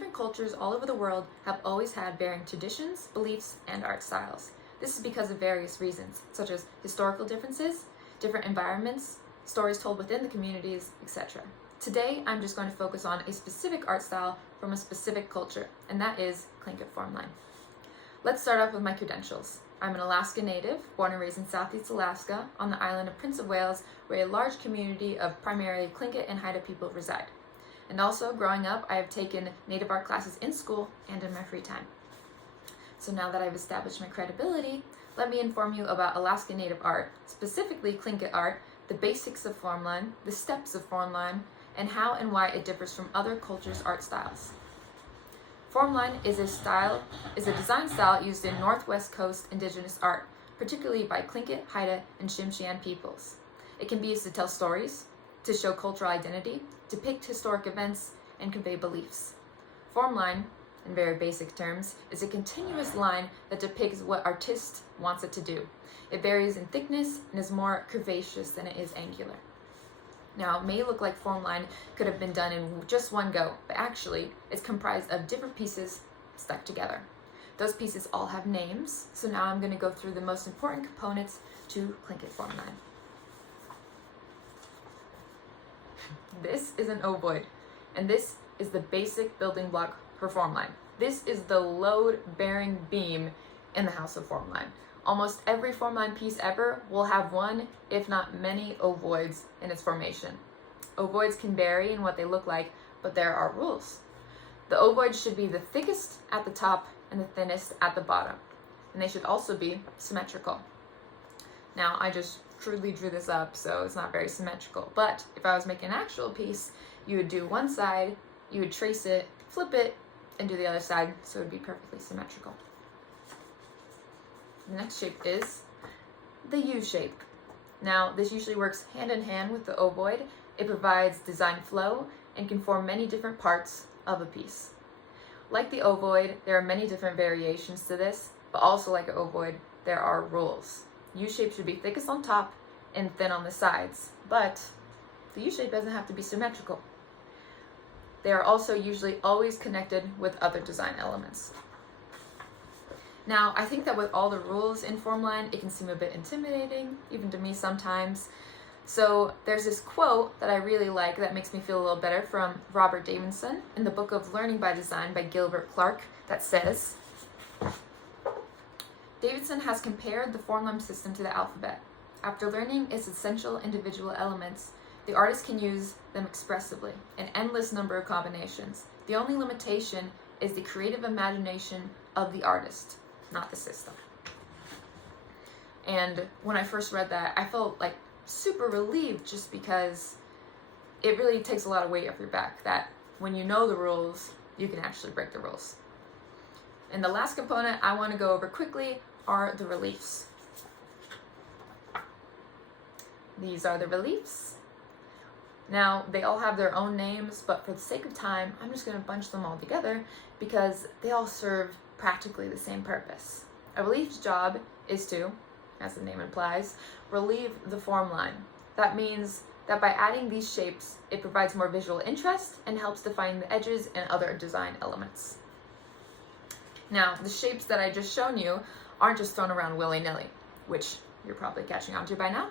different cultures all over the world have always had varying traditions, beliefs, and art styles. This is because of various reasons, such as historical differences, different environments, stories told within the communities, etc. Today, I'm just going to focus on a specific art style from a specific culture, and that is Tlingit formline. Let's start off with my credentials. I'm an Alaska native, born and raised in Southeast Alaska on the island of Prince of Wales, where a large community of primarily Tlingit and Haida people reside. And also, growing up, I have taken native art classes in school and in my free time. So now that I've established my credibility, let me inform you about Alaska native art, specifically Tlingit art, the basics of formline, the steps of formline, and how and why it differs from other cultures' art styles. Formline is a design style used in Northwest Coast indigenous art, particularly by Tlingit, Haida, and Tsimshian peoples. It can be used to tell stories, to show cultural identity, depict historic events, and convey beliefs. Formline, in very basic terms, is a continuous line that depicts what artist wants it to do. It varies in thickness and is more curvaceous than it is angular. Now, it may look like formline could have been done in just one go, but actually, it's comprised of different pieces stuck together. Those pieces all have names, so now I'm going to go through the most important components to Tlingit formline. This is an ovoid, and this is the basic building block for formline. This is the load-bearing beam in the house of formline. Almost every formline piece ever will have one, if not many, ovoids in its formation. Ovoids can vary in what they look like, but there are rules. The ovoid should be the thickest at the top and the thinnest at the bottom, and they should also be symmetrical. Now, I just crudely drew this up, so it's not very symmetrical, but if I was making an actual piece, you would do one side, you would trace it, flip it, and do the other side, so it would be perfectly symmetrical. The next shape is the U shape. Now, this usually works hand in hand with the ovoid. It provides design flow and can form many different parts of a piece. Like the ovoid, there are many different variations to this, but also like an ovoid, there are rules. U shape should be thickest on top and thin on the sides, but the U shape doesn't have to be symmetrical. They are also usually always connected with other design elements. Now, I think that with all the rules in formline, it can seem a bit intimidating, even to me sometimes. So there's this quote that I really like that makes me feel a little better from Robert Davidson in the book of Learning by Design by Gilbert Clark that says, Davidson has compared the formline system to the alphabet. After learning its essential individual elements, the artist can use them expressively, an endless number of combinations. The only limitation is the creative imagination of the artist, not the system. And when I first read that, I felt like super relieved just because it really takes a lot of weight off your back that when you know the rules, you can actually break the rules. And the last component I want to go over quickly are the reliefs. These are the reliefs. Now, they all have their own names, but for the sake of time, I'm just going to bunch them all together because they all serve practically the same purpose. A relief's job is to, as the name implies, relieve the form line. That means that by adding these shapes, it provides more visual interest and helps define the edges and other design elements. Now, the shapes that I just shown you aren't just thrown around willy-nilly, which you're probably catching on to by now.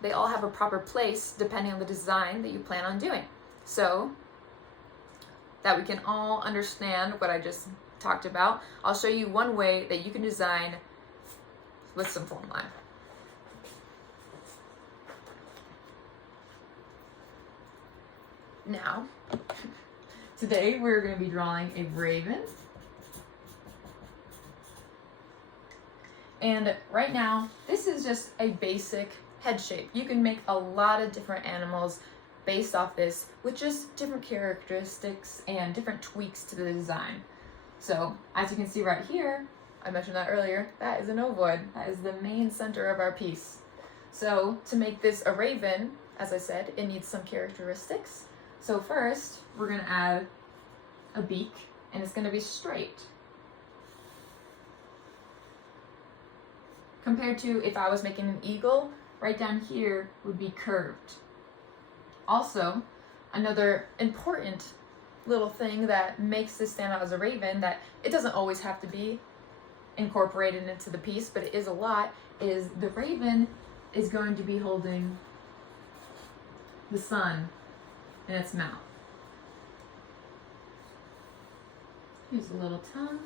They all have a proper place depending on the design that you plan on doing. So that we can all understand what I just talked about, I'll show you one way that you can design with some form line. Now, today we're going to be drawing a raven. And right now, this is just a basic head shape. You can make a lot of different animals based off this with just different characteristics and different tweaks to the design. So as you can see right here, I mentioned that earlier, that is an ovoid. That is the main center of our piece. So to make this a raven, as I said, it needs some characteristics. So first, we're going to add a beak, and it's going to be straight. Compared to if I was making an eagle, right down here would be curved. Also, another important little thing that makes this stand out as a raven, that it doesn't always have to be incorporated into the piece, but it is a lot, is the raven is going to be holding the sun in its mouth. Here's a little tongue.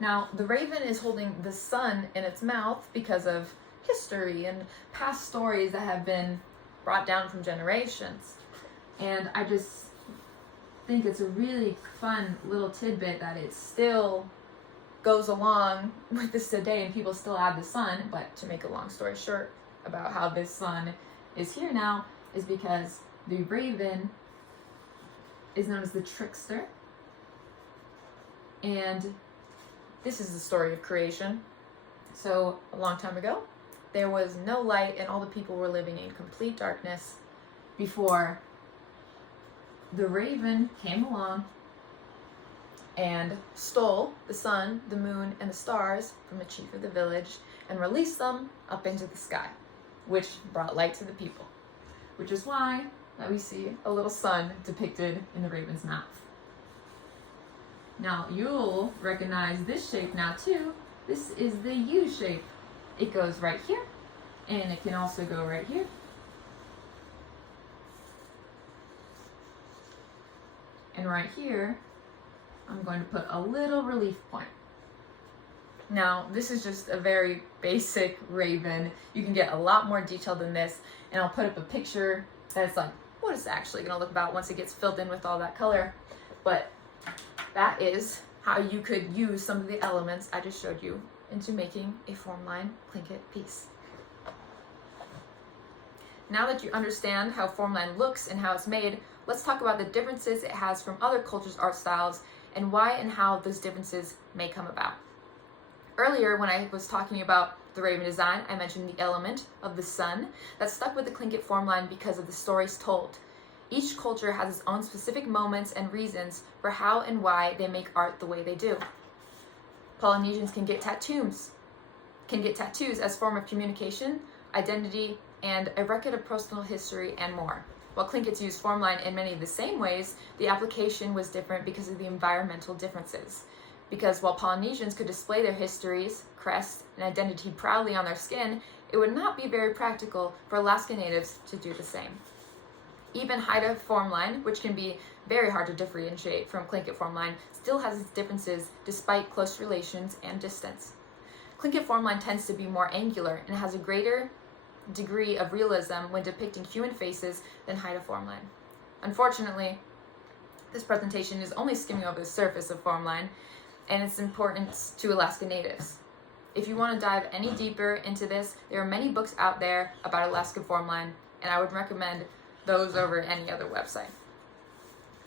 Now, the raven is holding the sun in its mouth because of history and past stories that have been brought down from generations. And I just think it's a really fun little tidbit that it still goes along with this today, and people still add the sun. But to make a long story short about how this sun is here now is because the raven is known as the trickster. And this is the story of creation. So a long time ago, there was no light and all the people were living in complete darkness before the raven came along and stole the sun, the moon, and the stars from the chief of the village and released them up into the sky, which brought light to the people, which is why that we see a little sun depicted in the raven's mouth. Now, you'll recognize this shape now too. This is the U shape. It goes right here, and it can also go right here. And right here, I'm going to put a little relief point. Now, this is just a very basic raven. You can get a lot more detail than this, and I'll put up a picture that's like what it's actually going to look about once it gets filled in with all that color. But that is how you could use some of the elements I just showed you into making a formline Tlingit piece. Now that you understand how formline looks and how it's made, let's talk about the differences it has from other cultures' art styles and why and how those differences may come about. Earlier, when I was talking about the raven design, I mentioned the element of the sun that stuck with the Tlingit formline because of the stories told. Each culture has its own specific moments and reasons for how and why they make art the way they do. Polynesians can get tattoos as a form of communication, identity, and a record of personal history and more. While Tlingits use formline in many of the same ways, the application was different because of the environmental differences. Because while Polynesians could display their histories, crests, and identity proudly on their skin, it would not be very practical for Alaska Natives to do the same. Even Haida formline, which can be very hard to differentiate from Tlingit formline, still has its differences despite close relations and distance. Tlingit formline tends to be more angular and has a greater degree of realism when depicting human faces than Haida formline. Unfortunately, this presentation is only skimming over the surface of formline and its importance to Alaska Natives. If you want to dive any deeper into this, there are many books out there about Alaska formline, and I would recommend those over any other website.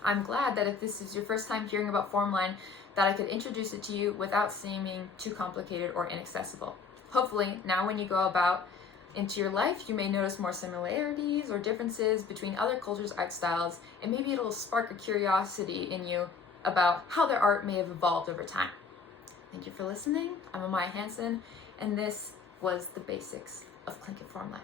I'm glad that if this is your first time hearing about formline, that I could introduce it to you without seeming too complicated or inaccessible. Hopefully, now when you go about into your life, you may notice more similarities or differences between other cultures' art styles, and maybe it'll spark a curiosity in you about how their art may have evolved over time. Thank you for listening. I'm Amaya Hansen, and this was the basics of Tlingit formline.